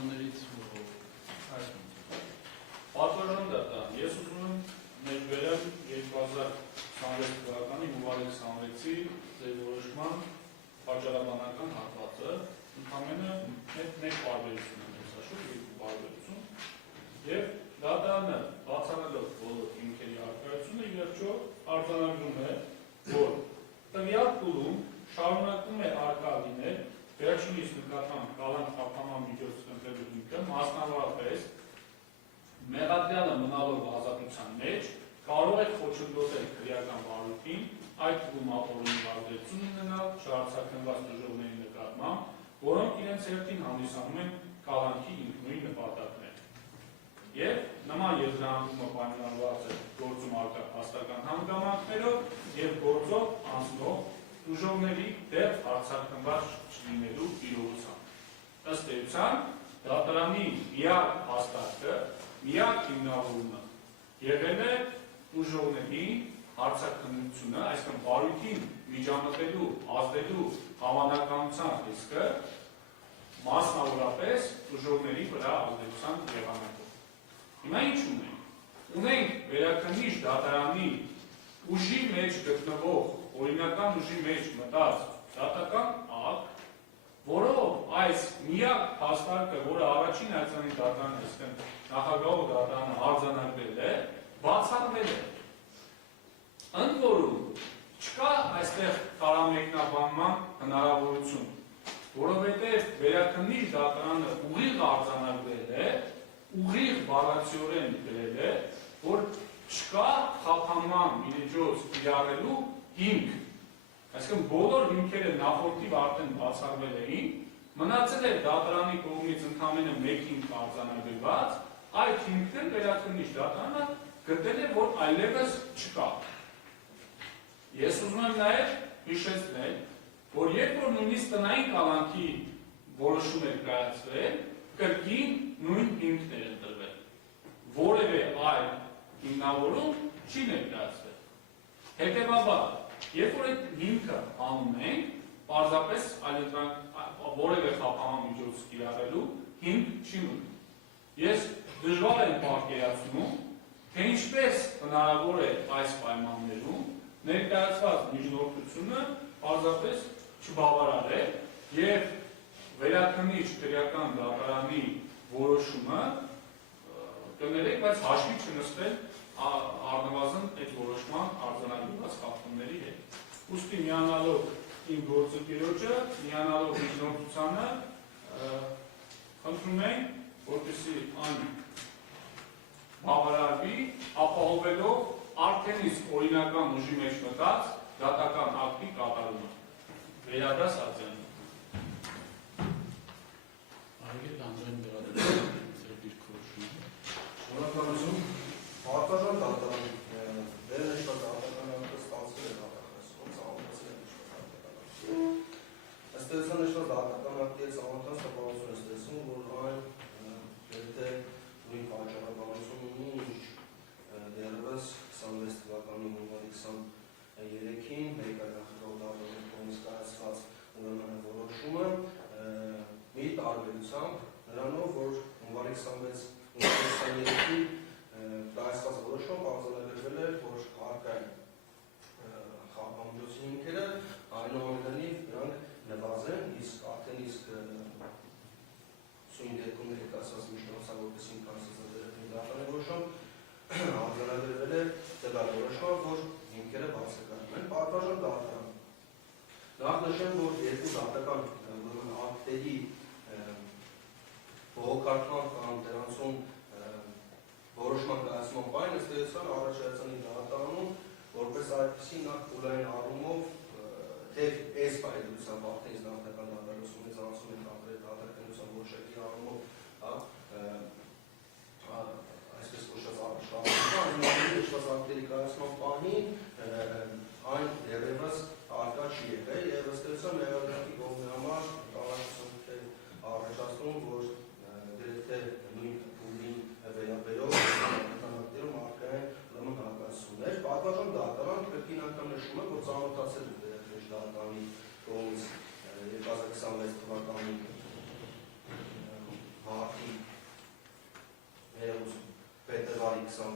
Արտաներից այս Պատվարժան դատան, ես ուզում եմ մեր վերեմ 2026 թվականի հունվարի 26-ի ձեր որոշման պատճառաբանական հատվածը ընդամենը մեկ պարբերություն եմ հեսաշուտ, երկու պարբերություն և դատարանը բացառելով բոլոր հիմքերի առկայությունը ի վերջո արձանագրում է, որ տվյալ փուլում շարունակում է առկա լինել վերջինիս նկատմամբ կալանք խափանման միջոց ընտրելու հիմքը, մասնավորապես մեղադրյալը մնալով ազատության մեջ կարող է խոչընդոտել քրեական բարույթին, այդ թվում ապօրինի վարդերություն ունենալ չհարցակնված դժողների նկատմամբ, որոնք իրենց հերթին հանդիսանում են կալանքի ինքնուրույն նպատակներ։ Եվ նման եզրահանգումը պայմանավորված է գործում առկա փաստական հանգամանքներով եւ գործով անցնող դժողների դեռ հարձակնված չլինելու իրողությամբ։ Ըստ էության, դատարանի միակ հաստատքը, միակ հիմնավորումը եղել է դժողների հարձակնությունը, այսինքն բարույթին միջամտելու, ազդելու հավանականության ռիսկը մասնավորապես դժողների վրա ազդեցության եղանակով։ Հիմա ինչ ունենք։ Ունենք վերաքննիչ դատարանի ուժի մեջ գտնվող, օրինական ուժի մեջ մտած դատական ակտ, որով այս միակ փաստարկը, որը առաջին հայցանի դատարանը, այսինքն նախագահող դատարանը արձանագրել է, բացառվել է։ Ընդ որում չկա այստեղ տարամեկնաբանման հնարավորություն, որովհետև վերաքննիչ դատարանը ուղիղ արձանագրել է, ուղիղ բառացիորեն գրել է, որ չկա խափանման միջոց կիրառելու հիմք, այսինքն բոլոր հիմքերը նախորդիվ արդեն բացառվել էին, մնացել է դատարանի կողմից ընդամենը մեկ հիմք արձանագրված, այդ հիմքն վերաքննիչ դատարանը գտել է, որ այլևս չկա։ Ես ուզում եմ նաև հիշեցնել, որ երբ որ նույնիսկ տնային կալանքի որոշում է կայացվել, կրկին նույն հիմքներ են տրվել։ Որևէ այլ հիմնավորում չի ներկայացվել։ Հետևաբար, երբ որ այդ հիմքը անում ենք, պարզապես որևէ խափանման միջոց կիրառելու հիմք չի մնում։ Ես դժվար եմ պատկերացնում, թե ինչպես հնարավոր է այս պայմաններում ներկայացված միջնորդությունը պարզապես չբավարարել եւ վերաքննիչ քրեական դատարանի որոշումը կներեք, բայց հաշվի չնստել առնվազն այդ որոշման արձանագրված խախտումների հետ։ Ուստի միանալով իմ գործընկերոջը, միանալով միջնորդությանը, խնդրում ենք, որպեսզի այն բավարարվի, ապահովելով արդեն իսկ օրինական ուժի մեջ մտած դատական ակտի կատարումը։ Վերադաս Արձյանը։ Արագել Անդրեն վերադարձել ձեր դիրքորոշումը։ Շնորհակալություն։ Արտաժան դատարան վերնշված դատարանը ստացվել է դատարանացում, ծանոթացել է նշված դատարանը։ Ըստ էության նշված դատարան ակտի ծանոթացած տպավորություն է ստացվում, որ այն եթե նույն պատճառաբանություն ունի, ինչ դեռևս 26 թվականի հունվարի 23-ին ներկայացնող դատարանի կողմից կայացված ուրեմն որոշումը մի տարբերությամբ նրանով, որ հունվարի 26-23-ին կայացված որոշումը արձանագրվել էր, որ առկա են խափանմիջոցի հիմքերը, այնուամենայնիվ նրանք նվազեն, իսկ արդեն իսկ սույն դեպքում ներկայացված միջնորդության որպես հիմք անցածադրել դատարանի որոշում արձանագրվել է տվյալ որոշմամբ, որ հիմքերը բացակայում են պատվարժան դատարան։ Նախ նշեմ, որ երկու դատական ակտերի բողոքարկման կամ դրանցում որոշման կայացման պայն ըստ էության առաջացանի դատարանում որպես այդպիսի նախ փուլային առումով թեև այս պայմանությամբ արդեն դատական դատարանությունից անցում են դատականության որոշակի առումով այսպես կոչված առաջնահերթական ակտերի կայացման պահին այն դեռևս արկա չի եղել եւ ըստ էության մեղադրանքի կողմի համար կառավարությունը առաջացնում, որ գրեթե նույն փուլին վերաբերող դատարաններում արկա են ուրեմն հակասություններ։ Պատվարժան դատարան կրկին անգամ նշում է, որ ծանոթացել է վերաքննիչ դատարանի կողմից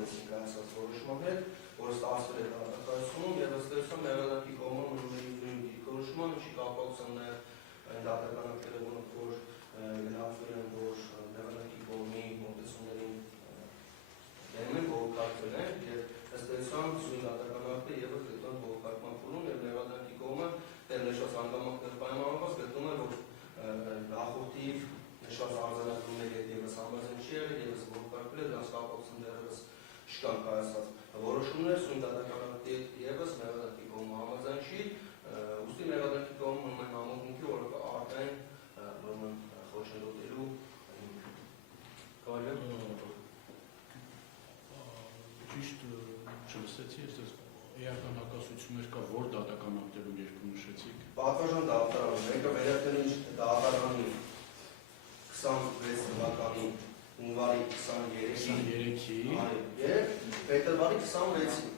համեմատեցին կայացած որոշման հետ, որը ստացվել է դատակայությունում եւ ըստ էության մեղադակի կողմը մնում է նույն դիրքորոշման, ինչի կապակցությամբ նաեւ այն դատականները, որոնք որ գնահատվել են, որ մեղադակի կողմի մոտեցումներին դեմ են, բողոքարկվել են եւ ըստ էության նույն դատականները եւս գտնում բողոքարկման փուլում եւ մեղադակի կողմը դեռ նշված հանգամանքներ պայմանավորված գտնում է, որ նախորդի նշված արձանագրումների հետ եւս համաձայն չի եղել, եւս բողոքարկվել է, դրանց կապակցությամբ դեռևս չկան կայացած որոշումներ, սույն դատականների հետ եւս մեղադակի կողմը համաձայն չի, ուստի մեղադակի կողմը մնում է համոզմունքի, որը արտային ուրեմն խոչընդոտելու կարելի է ճիշտ չլսեցի, ես էական հակասություններ կա, որ դատական ակտերում երկու նշեցիք։ Պատվաժան դատարանում, մեկը վերաբերում դատարանի 26 թվականի հունվարի 23-ի եւ փետրվարի 26-ի։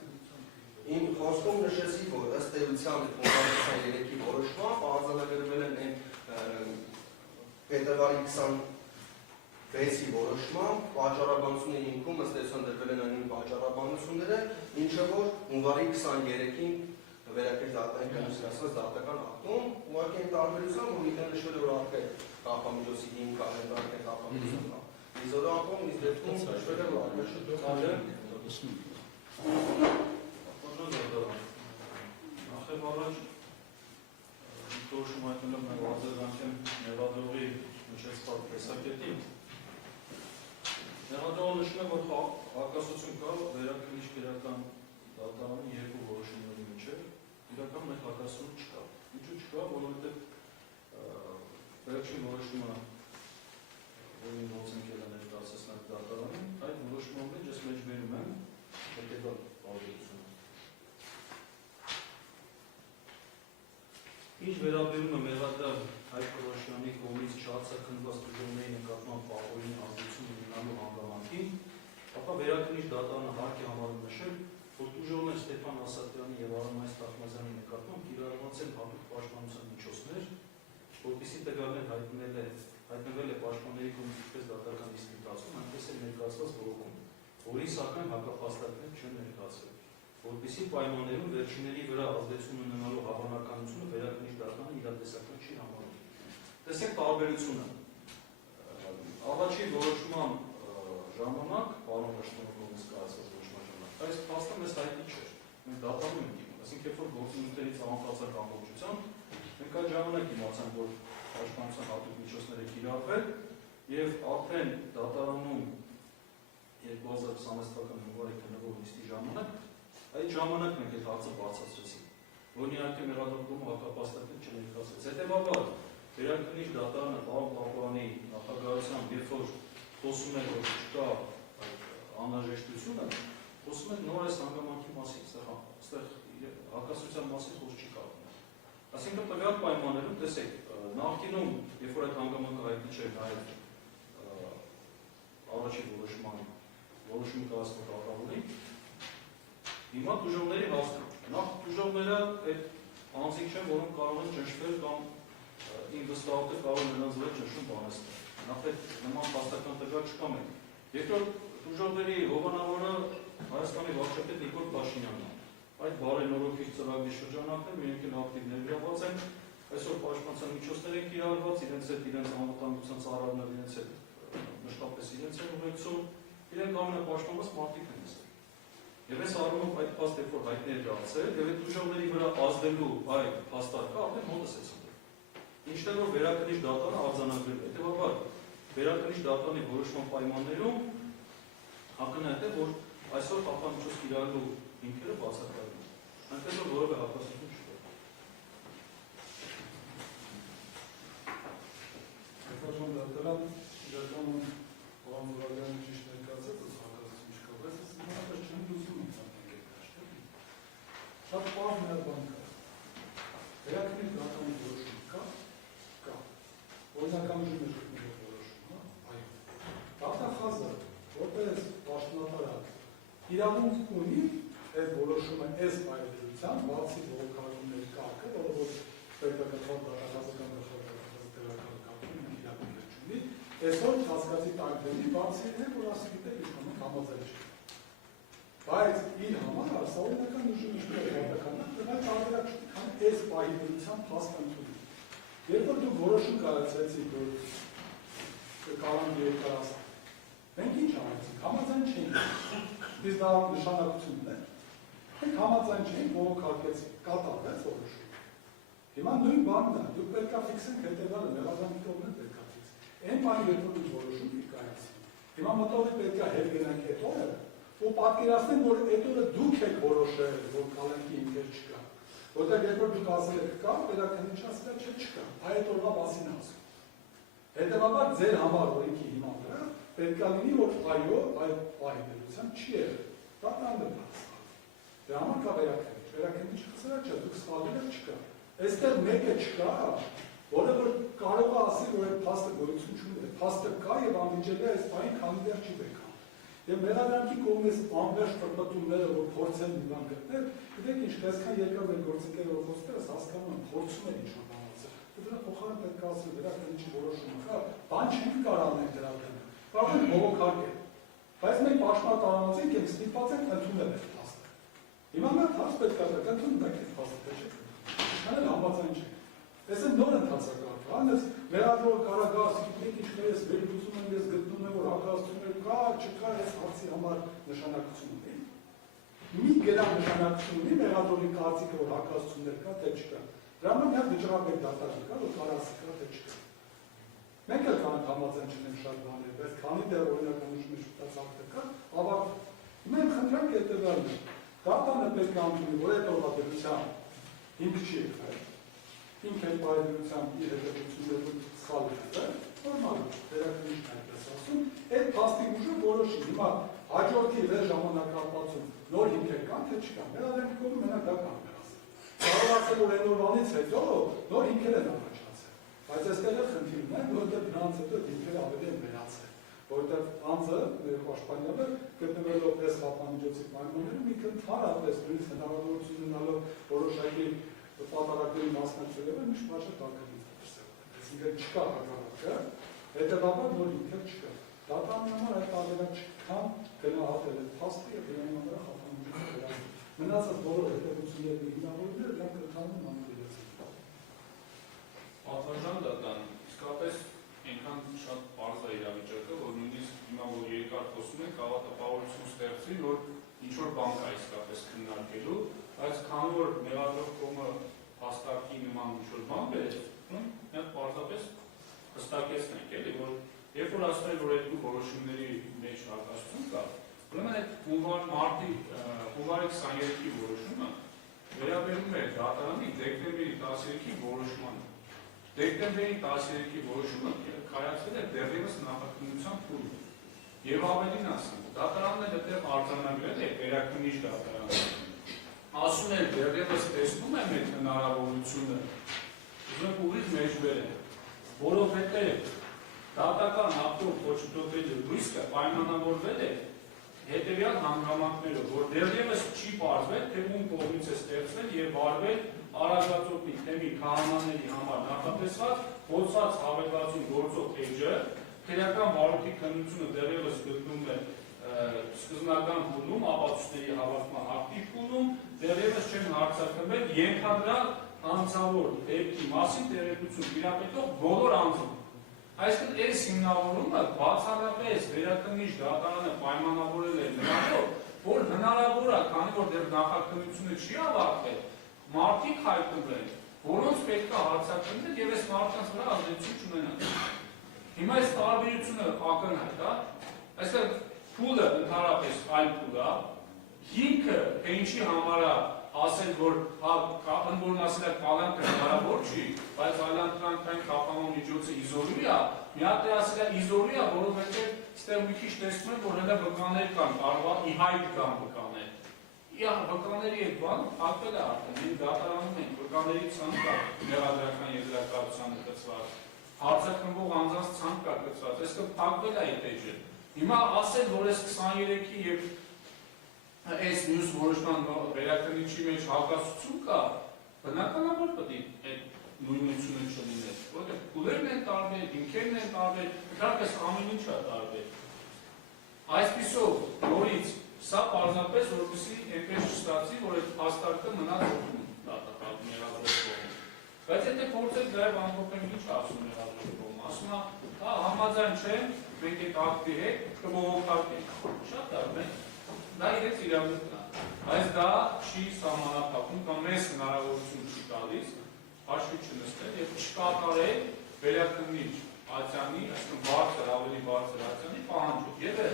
Իմ խոսքում նշեցի, որ ըստ էության հունվարի 23-ի որոշմամբ արձանագրվել են փետրվարի 26-ի որոշմամբ պատճառաբանությունների հիմքում ըստ էության դրվել են այն պատճառաբանությունները, ինչը որ հունվարի 23-ին վերակետ դատային կայացած դատական ակտում, ուղղակի այն տարբերությամբ, որ ինքը նշվել է, որ արդեն կապամիջոցի հիմք է, արդեն կապամիջոցն է։ Իզորը ակում ինձ դեպքում նշվել է, որ արդեն Նախև առաջ դիտորշում հայտնելով մեր արձագանք եմ մեղադրողի նշեցված տեսակետին։ Մեղադրողը նշում է, որ հակասություն կա վերաքննիչ քրեական դատարանի երկու որոշումների միջև, իրական մեկ հակասություն չկա։ Ինչու չկա, որովհետև վերջին որոշումը, որին ոնց ենք ելա ներկայացնել դատարանում, այդ որոշման մեջ ես մեջբերում եմ հետևյալ բաղադրությունը։ Ինչ վերաբերում է մեղադրյալ Հայկ Կրոշյանի կողմից չարձագանքված դժողների նկատմամբ պահորին ազդեցություն ունենալու հանգամանքին, ապա վերաքննիչ դատարանը հարկ է համարում նշել, որ դժողներ Ստեփան Ասատրյանի եւ Արամայիս Տախմազյանի նկատմամբ կիրառված են հատուկ պաշտպանության միջոցներ, որպեսզի տվյալներ հայտնվել է պաշտպանների կողմից ինչպես դատական իսկ ընթացքում, այնպես էլ ներկայացված բողոքում, որին սակայն հակափաստարկներ չեն ներկայացվել, որպեսզի պայմաններում վերջինների վրա ազդեցություն ունենալու հավանականությունը վերաքննիչ դատարանը իրատեսական չի համարում։ Տեսեք տարբերությունը։ Առաջի որոշման ժամանակ, պարոն Պաշտոնյանից կայացած որոշման ժամանակ, այս փաստը մեզ հայտնի չէր։ Մենք դատարանում ենք իմում, այսինքն երբ որ գործընկերներից համապատասխան կամորջությամբ, մենք այդ ժամանակ իմացանք, որ պաշտպանության հատուկ միջոցներ է կիրառվել եւ արդեն դատարանում 2026 թվականի հունվարի քննվող նիստի ժամանակ այդ ժամանակ մենք այդ հարցը բացատրեցինք, որն իհարկե մեղադրողը հակապաստարկներ չներկայացրեց։ Հետևաբար վերաքննիչ դատարանը պարոն Պապոյանի նախագահությամբ, երբ որ խոսում է, որ չկա անհրաժեշտությունը, խոսում է նոր այս հանգամանքի մասին, այստեղ հակասության մասին խոսք չի կարվում։ Այսինքն տվյալ պայմաններում, տեսեք, նախկինում, երբ որ այդ հանգամանքը հայտնի չէր նաև առաջի որոշումը կայացնող դատավորին, հիմա դժողների հասնում։ Նախ դժողները այդ անձինք չեն, որոնք կարող են ճնշվել կամ իմ վստահությամբ կարող են նրանց վրա ճնշում բանեցնել։ Նախ այդ նման փաստական տվյալ չկա մեկ։ Երկրորդ դժողների հովանավորը Հայաստանի վարչապետ Նիկոլ Փաշինյանն է։ Այդ բարենորոգիչ ծրագրի շրջանակներում իրենք են ակտիվ ներգրավված են, այսօր պաշտպանության միջոցներ են կիրառված, իրենց հետ իրենց անվտանգության ծառայողները իրենց հետ մշտապես իրենց են ուղեկցում, իրենք ամենապաշտպանված մարդիկ են ասել։ Եվ այս առումով այդ փաստը որ հայտնի է դարձել, եւ այդ դժողների վրա ազդելու այդ փաստարկը արդեն մոտս է ցույց։ Ինչն է որ վերաքննիչ դատարանը արձանագրել է։ Հետևաբար վերաքննիչ դատարանի որոշման պայմաններում ակնհայտ է, որ այսօր հապամիջոց կիրառելու հիմքերը բացակայում են։ Այնպես որ որևէ հակասություն չկա։ Պատվաժան դատարան իրականում պարոն Մուրադյանը ճիշտ ներկայացրեց, այս հակասություն չկա, բայց ես մնացած չեմ ուզում ընդհանրել դաշտել։ Շատ պարզ մի բան կա։ Վերաքննիչ դատարանի որոշում կա։ Օրինական ուժի մեջ գտնվող որոշումը, այո։ Դատախազը, որպես պաշտոնատարը, իրավունք ունի այդ որոշումը այս այլդրությամբ, բացի բողոքարկումների կարգը, որը որ պետական դատախազը կամ գլխավոր տեղական կարգում իրավունք չունի, այսօր կասկածի տակ դեպի բացի է, որ ասի գիտեք, իշխանություն համաձայն չի։ Բայց իր համար արսավորական ուժի պատկանան, դրանց տարբերակ չունի, քան այս պահի դրության փաստանցում։ Երբ որ դու որոշում կայացրեցիք, որ կկարան երկարասան, մենք ինչ անեցինք, համաձայն չէինք, իսկ դա նշանակություն ուներ, մենք համաձայն չէինք, բողոքարկեցինք, կատարվեց որոշում։ Հիմա նույն բանն է, դուք պետք է ֆիքսենք հետևյալը, մեղադրանքի կողմն պետք է ֆիքսենք։ Այն բանը, երբ որ դուք որոշում եք կայացրին, հիմա մտորի պետք է հետ գնանք այդ օրը, ու պատկերացնենք, որ այդ օրը դուք եք որոշել, որ կալանքի ինքեր չկա։ Որտեղ երբ որ դուք ասել եք կա, վերաքննիչ ասել չէ չկա, այդ օրվա մասին ասում։ Հետևաբար ձեր համար օրենքի հիման վրա պետք է լինի, որ այո, այդ պահիդրությամբ չի եղել։ Դա տանը բացա։ Դրա համար կա վերաքննիչ ասել չէ, դուք սխալվել եք չկա։ Այստեղ մեկը չկա, որը որ կարող է ասել, որ այդ փաստը գոյություն չունի, փաստը կա եւ անվիճելի է այս բանին քանի դեռ չի բեկա։ Եվ մեղադրանքի կողմից անվերջ պրպտումները, որ փորձեն մի բան գտնել, գիտեք ինչ, այսքան երկար մեր գործընկերով խոսքերս հասկանում են, փորձում են ինչ-որ բան ասել։ Դրա փոխարեն պետք է ասել, վերաքննիչի որոշումը կա, բան չենք կարող անել դրա դեմ։ Կարող են բողոքարկել։ Բայց մենք պաշտպանատանացինք եւ ստիպված ենք ընդունել այդ փաստը։ Հիմա նա փաստ պետք է ընդունել այդ փաստը, թե չէ՞։ Իշխանել համաձայն չենք։ Այս է նոր ընթացակարգը, հանդես վերադրող կարագաս, գիտեք ինչներ ես վերլուծում եմ, ես գտնում եմ, որ հակազդություններ կա, չկա, այս հարցի համար նշանակություն ունի։ Մի գրամ նշանակություն ունի, վերադրողի կարծիքը, որ հակազդություններ կա, թե չկա։ Դրա համար միակ վճռաբեկ դատարկի կա, որ կարասի կա, թե չկա։ Մենք էլ կանք համաձայն չունենք շատ բաներ, բայց քանի դեռ օրինական ուժի շուտած ակտը կա, ավակ մենք խնդրանք հետևյալն է։ Դատանը պետք է ընդունի, որ այդ օրվա դրությամբ ինքը չի եղել։ Ինքը պայմանությամբ իր հետևություններում սխալ է, նորմալ է, վերաքննիչն այդպես ասում, այդ փաստի ուժը որոշի, հիմա հաջորդի վեր ժամանակահատվածում նոր հիմքեր կան, թե չկան, մեղադրանքի կողմը մենակ դա կան ասել։ Կարող ասել, որ այն օրվանից հետո նոր հիմքեր են առաջացել, բայց այստեղ էլ խնդիրն է, որտեղ դրանց հետո հիմքերը ավելի են վերացել, որտեղ անձը, մեր պաշտպանյալը գտնվելով այս պատմամիջոցի պայմաններում ինքը ընդհանրապես նույնիսկ հնարավորություն ունենալով որոշակի պատարակների մասնակցելը միշտ մաշը տակալից է դրսևորել, այսինքն չկա հակառակը, հետևաբար նոր ինքեր չկա։ Դատանի համար այդ տարբերակ չքան գնահատել այդ փաստը եւ դրանի համար խափանուժը վերածել։ Մնացած բոլոր հետևությունների հիմնավորները դրանք ընդհանուր մանիպուլյացիա։ Պատվարժան դատան, իսկապես այնքան շատ պարզ է իրավիճակը, որ նույնիսկ հիմա որ երկար խոսում ենք, հավատապահություն ստեղծվի, որ ինչ-որ բան կա իսկապես քննարկելու, բայց քանի որ մեղադրող կողմը հաստատի նման ինչ-որ բան բերեց, մենք պարզապես հստակեցնենք, էլի, որ երբ որ ասում են, որ այդ որոշումների մեջ հակասություն կա, ուրեմն այդ հունվարի 23-ի որոշումը վերաբերում է դատարանի դեկտեմբերի 13-ի որոշմանը։ Դեկտեմբերի 13-ի որոշումը կայացել է դեռևս նախաքննության փուլում։ Եվ ավելին ասեմ, դատարանն էլ այդտեղ արձանագրել է վերաքննիչ դատարանը։ Ասում է դեռևս տեսնում եմ այդ հնարավորությունը, ուզում ուղիղ մեջբեր է, որովհետև դատական ակտով կոչտոտվելու ռիսկը պայմանավորվել է հետևյալ հանգամանքներով, որ դեռևս չի պարզվել, թե ում կողմից է ստեղծվել եւ վարվել Արագածոտնի թեմի քահանաների համար նախատեսված խոցած հավելվածում գործող էջը, քրեական վարույթի քննությունը դեռևս գտնվում է սկզբնական փուլում, ապացույցների հավաքման ակտիվ փուլում, դեռևս չեն հարցակնվել ենթադրյալ անձավոր դեպքի մասին տեղեկություն տիրապետող բոլոր անձանց։ Այսինքն այս հիմնավորումը բացառապես վերաքննիչ դատարանը պայմանավորել է նրանով, որ հնարավոր է, քանի որ դեռ նախաքննությունը չի ավարտվել, մարդիկ հայտնվեն, որոնց պետք է հարցակնվել եւ այս մարդկանց վրա ազդեցություն չունենան։ Հիմա այս տարբերությունը ակնհայտ է, այսինքն փուլը ընդհանրապես այլ փուլ է, հիմքը թե ինչի համար է ասել, որ ընդ ասել է կալանքը հնարավոր չի, բայց այլանդրանքային խափանման միջոցը իզորու է, մի հատ է ասել է իզորու է, որովհետև այստեղ մի քիչ տեսնում են, որ հենց վկաներ կան, կարող է ի հայտ կան վկաներ։ Վկաների այդ բանը փակվել է արդեն, մենք դատարանում ենք, վկաների ցանկ կա մեղադրական եզրակացությանը կցված, հարցակնվող անձանց ցանկ կա կցված, այսինքն փակվել է այդ էջը։ Հիմա ասել, որ այս 23-ի եւ այս մյուս որոշման վերաքննիչի մեջ հակասություն կա, բնականաբար պետք է այդ նույնությունը չլիներ, որտեղ փուլերն են տարբեր, հիմքերն են տարբեր, դրանից ամեն ինչ է տարբեր։ Այսպիսով նորից Սա պարզապես որպեսզի այնպես չստացվի, որ այդ հաստատքը մնաց օգնում դատապարտում եղածի կողմից։ Բայց եթե փորձեք դեռ ամփոփենք ինչ ասում եղածի կողմը, ասում է, հա համաձայն չեմ, մենք այդ ակտի հետ կբողոքարկենք։ Շատ լավ է։ Դա իրենց իրավունքն է, բայց դա չի սահմանափակում կամ մեզ հնարավորություն չի տալիս հաշվի չնստել եւ չկատարել վերաքննիչ ատյանի, այսինքն բարձր, ավելի բարձր ատյանի պահանջը։ Եթե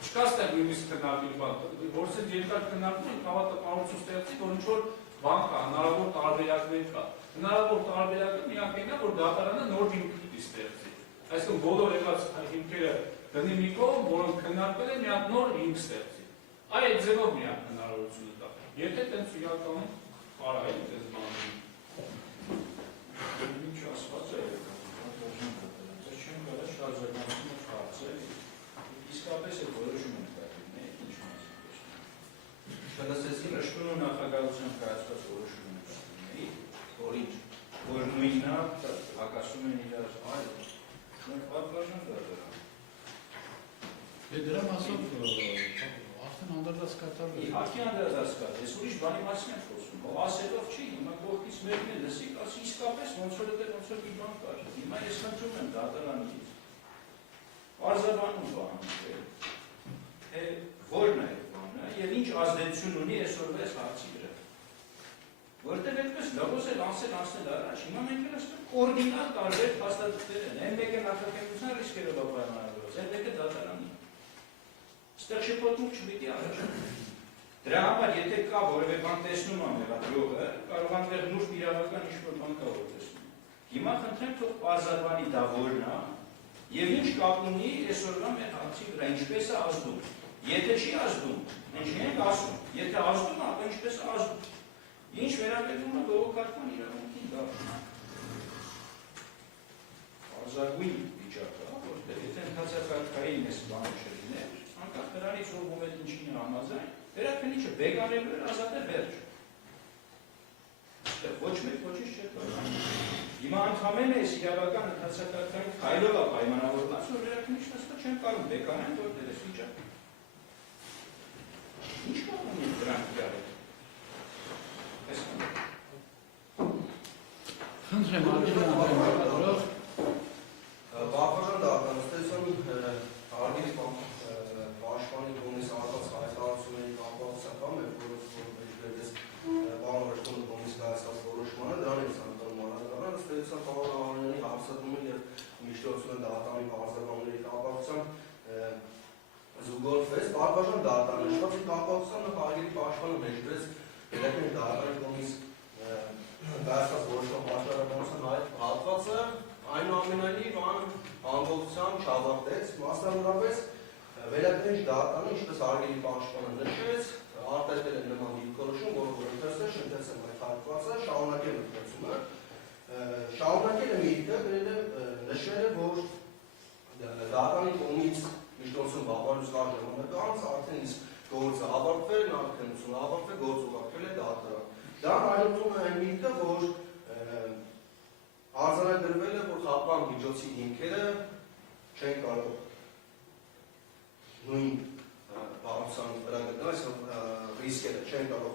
չկա ստեղ նույնիսկ քննարկել բան, որից երկար քննարկում ենք, հավատալիություն ստեղծի, որ ինչ որ բան կա, հնարավոր տարբերակներ կա։ Հնարավոր տարբերակը միակն է, որ դատարանը նոր հիմք պիտի ստեղծի։ Այսինքն բոլոր եղած հիմքերը դնի մի կողմ, որոնք քննարկվել են, մի հատ նոր հիմք ստեղծի։ Այդ ձևով միակ հնարավորությունը տա։ Եթե տենց իրականում կարայել դες բաների։ Ինչ ասված է, ես չեմ կարող շարժականությունը չհարցել, իսկապես է որոշում են կայացնում, ինչ մասը։ Չլսեցի Շրջանու նախագահության կայացված որոշում են կայացնում, որ ինչ, որ նույնն է, հակասում են իրար այլ, մենք պատվարժան դարձել։ Դրա մասով արդեն անդրադարձ կատարվել։ Իհարկե անդրադարձ կա, ես ուրիշ բանի մասին եմ խոսում, ով ասելով չի, հիմա կողքից մերն է լսի, ասի իսկապես ոնց որ մի բան կար, հիմա ես խնդրում եմ դատարանից, պարզաբանում բանում, թե որն է բանը և ինչ ազդեցություն ունի այսօրվա այս հարցի վրա։ Որտեղ այդպես լավոս էլ անցնել առաջ, հիմա մենք վերստում օրդինալ տարբեր փաստաթղթեր են, այն մեկը նախաքննության ռիսկերով պայմանավորված, այն մեկը դատարանի։ Ստեղ շփոթում չպիտի առաջ։ Դրա համար, եթե կա որևէ բան տեսնում ան մեղադրողը, կարող անտեղ նուրբ իրավական ինչ-որ բան կա որ տեսնում։ Հիմա խնդրեմ թող պարզաբանի դա որն է եւ ինչ կապ ունի այսօրվա մեր հարցի վրա, ինչպես է ազդում։ Եթե չի ազդում, ինչ ենք ասում, եթե ազդում է, ապա ինչպես է ազդում։ Ինչ վերաբերում է բողոքարկման իրավունքին դա։ Պարզագույն վիճակը, որտեղ եթե ընթացակարգային այս բանը չլիներ, անկախ նրանից ով ում է ինչին համաձայն, վերաքննիչը բեկանելու էր ազատ է վերջ։ Ոչ մեկ ոչինչ չէ կարող։ Հիմա ընդհանրապես այս իրավական ընթացակարգային քայլով է պայմանավորված, որ վերաքննիչն ասում չեն կարող բեկանեն, որտեղ էս վիճակը։ Ինչ կապ ունի դրանք իրար հետ։ Խնդրեմ, արտադրող Բախվաժան դատարանստեսան արգելի պաշտպանի կողմից արտած հայտարարությունների կապակցությամբ կամ որպես բանվորոշումը կողմից կայացած որոշմանը դրանից անդրում անդրադառնալ ըստեյության պարոն հաստատումը եւ միջոցառումը դատարանի բարձրամանների կապակցությամբ զուգորդվեց բախվաժան դատարանշտաբի կապակցությամբ արգելի պաշտպանը մեջբերեց երեքին դատարանի կողմից կայացած որոշման պաշտպանության այդ հատվածը այնուամենայնիվ ամբողջությամբ չավարտեց, մասնավորապես վերաքննիչ դատարանը, ինչպես արգելի պաշտպանը նշեց, արտահայտել է նման դիրքորոշում, որը ընթերցել, շնչեցել այդ հատվածը, շարունակել ընթերցումը, շարունակել է միտքը, նշել է, որ դատարանի կողմից միջնորդություն բավարարության ժամանակ անց արդեն իսկ գործը ավարտվել, նախաքննությունը ավարտվել, գործ ուղարկվել է դատարան։ Դա այլություն է այն միտքը, որ արձանագրվել է, որ խափան միջոցի հիմքերը չեն կարող նույն բաղության վրա գտնել, այսինքն ռիսկերը չեն կարող